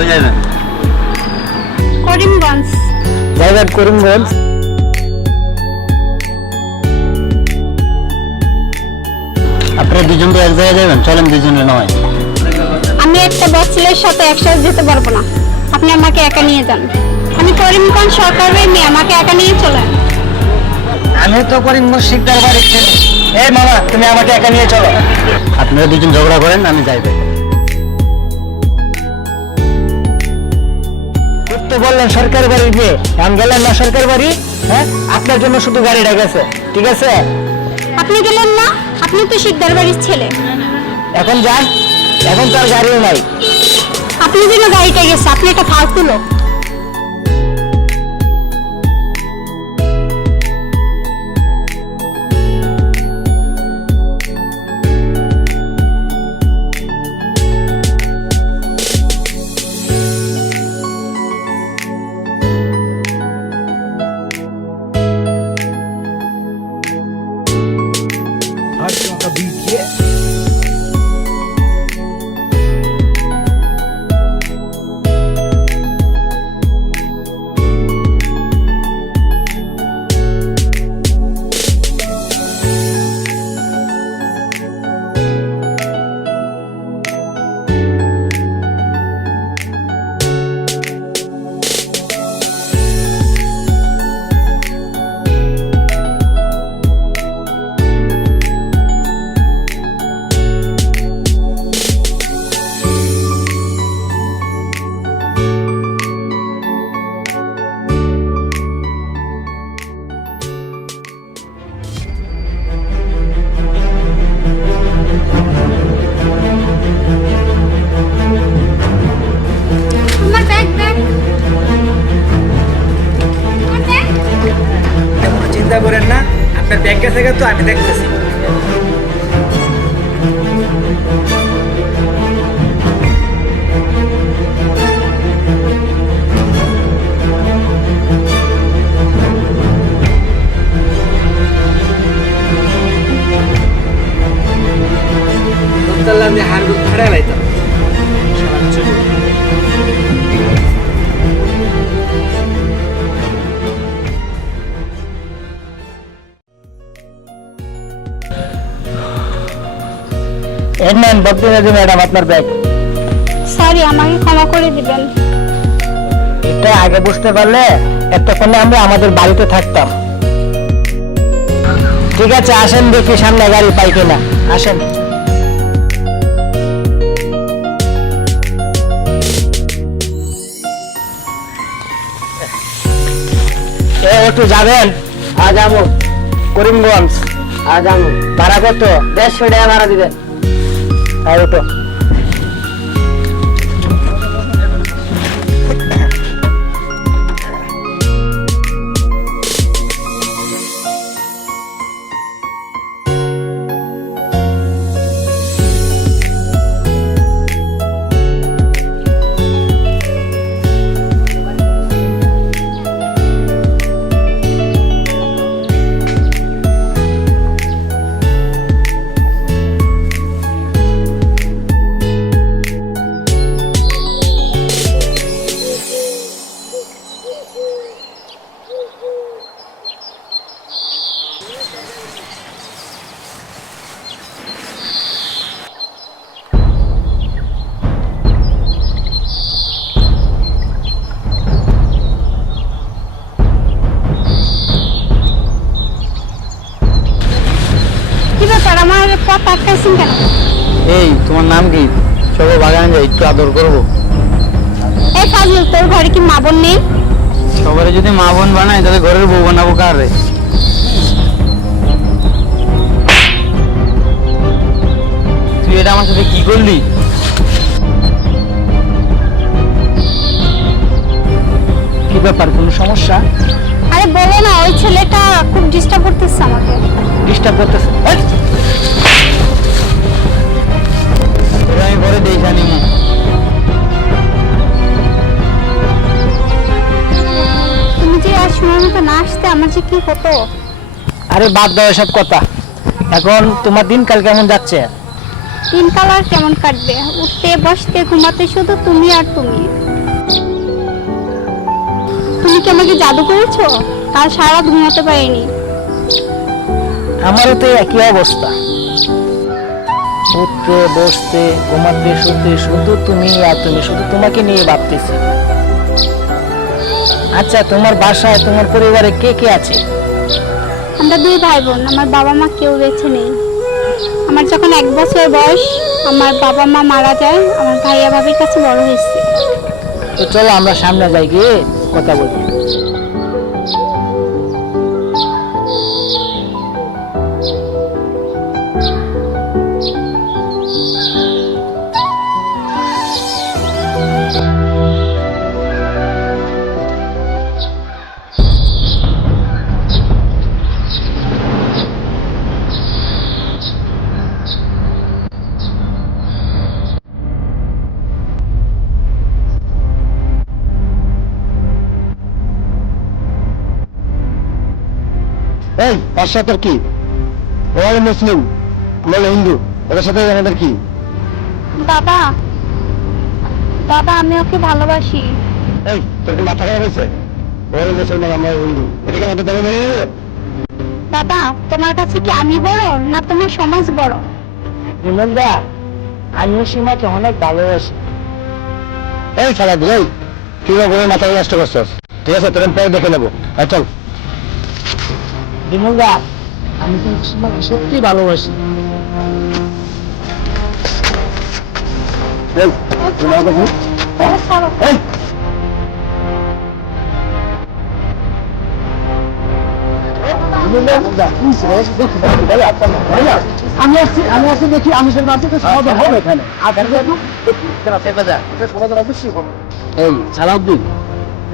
কই যাবেন? করিমগঞ্জ। যাইবেন করিমগঞ্জ? আপনারা দুজন তো এক জায়গায় যাবেন, চলেন দুজনে নয়। আমি একটা বড় ছেলের সাথে একসাথে যেতে পারবো না, আপনি আমাকে একা নিয়ে যান। আমি করিমগঞ্জ সরকারের মেয়ে, আমাকে একা নিয়ে চলেন। আমি তো করিমগঞ্জ শিকদার বাড়ির ছেলে। এই মামা, তুমি আমাকে একা নিয়ে চলো। আপনারা দুজন ঝগড়া করেন, আমি যাইবেন। তো বললেন সরকার বাড়ির মেয়ে, আমি গেলাম না সরকার বাড়ি। হ্যাঁ, আপনার জন্য শুধু গাড়িটা গেছে, ঠিক আছে? আপনি গেলেন না, আপনি তো শিকদার বাড়ির ছেলে। এখন যান, এখন তো আর গাড়িও নাই। আপনি যেন গাড়িটা গেছে, আপনি একটা ফালতু লোক। আমার ব্যাগ ব্যাগ আমার ব্যাগ। কোনো চিন্তা করেন না, আপনার ব্যাগ গেছে তো আমি দেখতেছি। আমি হারগুল ভাড়া লাইতাম। ম্যাডাম, আপনার ব্যাগ। সরি, আমাকে ক্ষমা করে দিবেন। এটা আগে বুঝতে পারলে এতক্ষণে আমরা আমাদের বাড়িতে থাকতাম। ঠিক আছে, আসেন দেখি সামনে গাড়ি পাই কিনা। আসেন। একটু যাবেন? আজ যাবো করিমগঞ্জ। আজ যাবো। ভাড়া কত? 150 টাকা ভাড়া দিবেন। আর ওটো আমার পথ আটকাইছেন কেন? এই তোমার নাম কি? চলো বাগানে যাই, একটু আদর করবো। এই ফাজল, তোর ঘরে কি মা বোন নেই? সবারে যদি মা বোন বানাই তাহলে ঘরের বউ বানাবো কার রে? তুই এটা আমার সাথে কি করলি? কি ব্যাপার, কোনো সমস্যা? আরে বলো না, ওই ছেলেটা খুব ডিস্টার্ব করতেছে আমাকে। ডিস্টার্ব করতেছে? আমি ঘরে দিয়ে জানি না। তুমি যে আর সময় মতো না আসতে আমার যে কি হতো। আরে বাদ দাও এসব কথা। এখন তোমার দিনকাল কেমন যাচ্ছে? দিনকাল আর কেমন কাটবে, উঠতে বসতে ঘুমাতে শুধু তুমি আর তুমি। তুমি কি আমাকে জাদু করেছো? কাল সারা রাত ঘুমাতে পারিনি। আমারও তো একই অবস্থা, উঠতে বসতে ঘুমাতে শুতে শুধু তুমি আর তুমি, শুধু তোমাকে নিয়ে ভাবতেছি। আচ্ছা, তোমার বাসায় তোমার পরিবারে কে কে আছে? আমরা 2 ভাই বোন, আমার বাবা মা কেউ বেঁচে নেই। আমার যখন 1 বছর বয়স আমার বাবা মা মারা যায়, আমার ভাইয়া ভাবির কাছে বড় হয়েছে। তো চলো আমরা সামনে যাই, গিয়ে কথা বলি। এই পাশ্চাত্যের কি? ওরা হলো মুসলিম, আমরা হলো হিন্দু, ওদের সাথে আমাদের কি? বাবা, বাবা আমি ওকে ভালোবাসি। এই তোর কি মাথা খারাপ হয়েছে? ওরা হলো মুসলমান, আমরা হলো হিন্দু, এটাকে আমাদের ধর্ম মেনে নেবে? বাবা, তোমার কাছে কি আমি বড় না তোমার সমাজ বড়? বিমলদা, আমিও সীমাকে অনেক ভালোবাসি। এই সারা দিন এই তুই ওর মাথা নষ্ট করছিস। ঠিক আছে, তোর আমি পরে দেখে নেবো। আর চল। বিমলদা, আমি কিন্তু সীমাকে সত্যি ভালোবাসি। এই তুমি আমাকে বল। এই আমি আসছি দেখি, আমি সেখানে আসছি, সমাধান হবে এখানে। এই সালাউদ্দিন,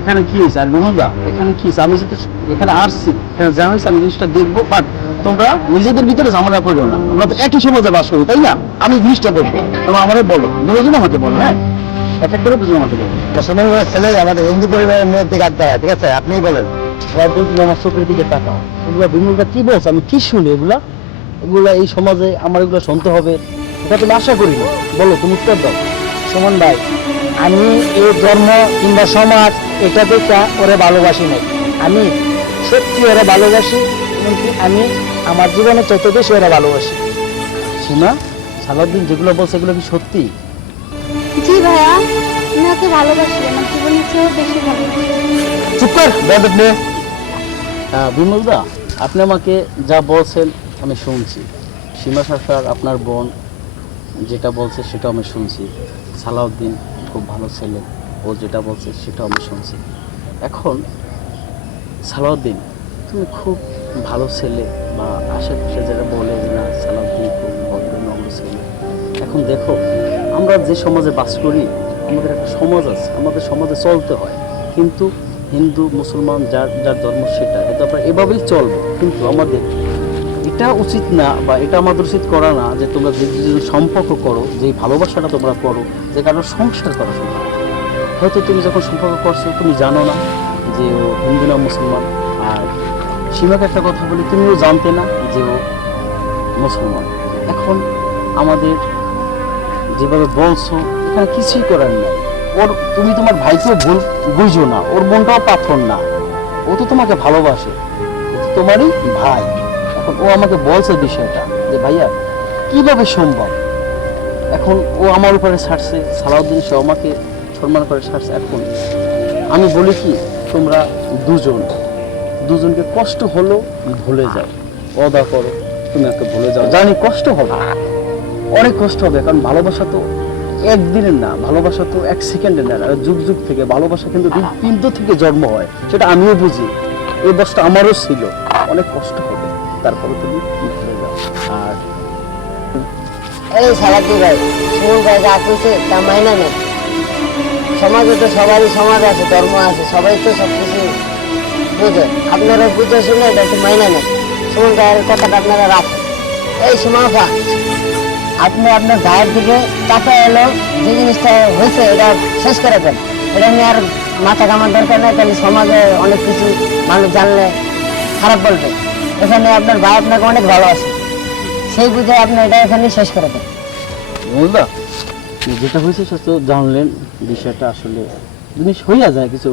এখানে কি হয়েছে? আর বিমলদা, এখানে কি হয়েছে? আমি যেহেতু এখানে আসছি, এখানে যা হয়েছে আমি জিনিসটা দেখবো, বাট তোমরা নিজেদের ভিতরে ঝামেলা করো না। আমরা তো একই সমাজে বাস করি, তাই না? আমি জিনিসটা দেখবো, তোমরা আমাদের বলো, দুজন আমাকে বলো। হ্যাঁ, এক এক করে দুজন আমাকে বলো। মুসলমান ছেলে আমাদের হিন্দু পরিবারের মেয়ের দিকে আড্ডা, ঠিক আছে? আপনিই বলেন। আমার চোখের দিকে তাকাও। এগুলা বিমলদা কি বলছে? আমি কি শুনি এগুলা? এগুলা এই সমাজে আমার এগুলো শুনতে হবে, এটা তুমি আশা করি না। বলো, তুমি উত্তর দাও। সুমন ভাই, আমি এই ধর্ম কিংবা সমাজ এটা দেখে ওরে ভালোবাসি নাই। আমি সত্যি ওরা ভালোবাসি, এমনকি আমি আমার জীবনে যত বেশি ওরা ভালোবাসি। সীমা, সালাউদ্দিন যেগুলো বলছে এগুলো কি সত্যি? জি ভাইয়া, আমি ওকে ভালোবাসি, আমার জীবনের চেয়েও বেশি ভালোবাসি। চুপ কর বেয়াদব মেয়ে। বিমলদা, আপনি আমাকে যা বলছেন আমি শুনছি। সীমা সরকার আপনার বোন যেটা বলছে সেটাও আমি শুনছি। সালাউদ্দিন খুব ভালো ছেলে, ও যেটা বলছে সেটাও আমি শুনছি। এখন সালাউদ্দিন, তুমি খুব ভালো ছেলে, বা আশেপাশে যারা বলে যে না সালাউদ্দিন খুব ভদ্র নম্র ছেলে। এখন দেখো, আমরা যে সমাজে বাস করি, আমাদের একটা সমাজ আছে, আমাদের সমাজে চলতে হয়। কিন্তু হিন্দু মুসলমান যার যার ধর্ম সেটা, এটা আমরা এভাবেই চলবো। কিন্তু আমাদের এটা উচিত না, বা এটা আমাদের উচিত করা না যে তোমরা যে সম্পর্ক করো, যে ভালোবাসাটা তোমরা করো, যে কারো সংসার করা সম্ভব। হয়তো তুমি যখন সম্পর্ক করছো তুমি জানো না যে ও হিন্দু না মুসলমান। আর সীমাকে একটা কথা বলি, তুমিও জানতে না যে ও মুসলমান। এখন আমাদের যেভাবে বলছো এখানে কিছুই করার নেই। ওর তুমি তোমার ভাইকেও ভুল বুঝো না, ওর মনটাও পাথর না, ও তো তোমাকে ভালোবাসে, ও তো তোমারই ভাই। এখন ও আমাকে বলছে বিষয়টা যে ভাইয়া কিভাবে সম্ভব। এখন ও আমার উপরে ছাড়ছে, সালাউদ্দিন সে আমাকে সম্মান করে ছাড়ছে। এখন আমি বলি কি, তোমরা দুজনকে কষ্ট হলেও ভুলে যাও, অদা করো, তুমি ওকে ভুলে যাও। জানি কষ্ট হবে, অনেক কষ্ট হবে, কারণ ভালোবাসা তো একদিনের না, ভালোবাসা তো 1 সেকেন্ডের না, যুগ যুগ থেকে ভালোবাসা কিন্তু হৃদপিণ্ড থেকে জন্ম হয়, সেটা আমিও বুঝি। এই বয়সটা আমারও ছিল, অনেক কষ্ট হবে, তারপরে তুমি ভুলে যাও। আর এই সালাকি ভাই, সুমন ভাই যা কইছে তা মাইনা নেই। সমাজে তো সবারই সমাজ আছে, ধর্ম আছে, সবাই তো সবকিছু বুঝে। আপনারা বুঝে শুনে এটা একটু মাইনা নেন। সুমন ভাইয়ের কথাটা আপনারা রাখেন। এই সুমাফা, আপনি আপনার ভাইয়ের দিকে চাপা এলো, যে জিনিসটা হয়েছে এটা শেষ করে দেন। এটা নিয়ে আর মাথা কামার দরকার নেই, তাহলে সমাজে অনেক কিছু মানুষ জানলে খারাপ বলবে। এখানে আপনার ভাই আপনাকে অনেক ভালো আছে, সেই বুঝে আপনি এটা এখানে শেষ করে দেন। বুঝলা, যেটা হয়েছে সেটা তো জানলেন, বিষয়টা আসলে জিনিস হইয়া যায় কিছু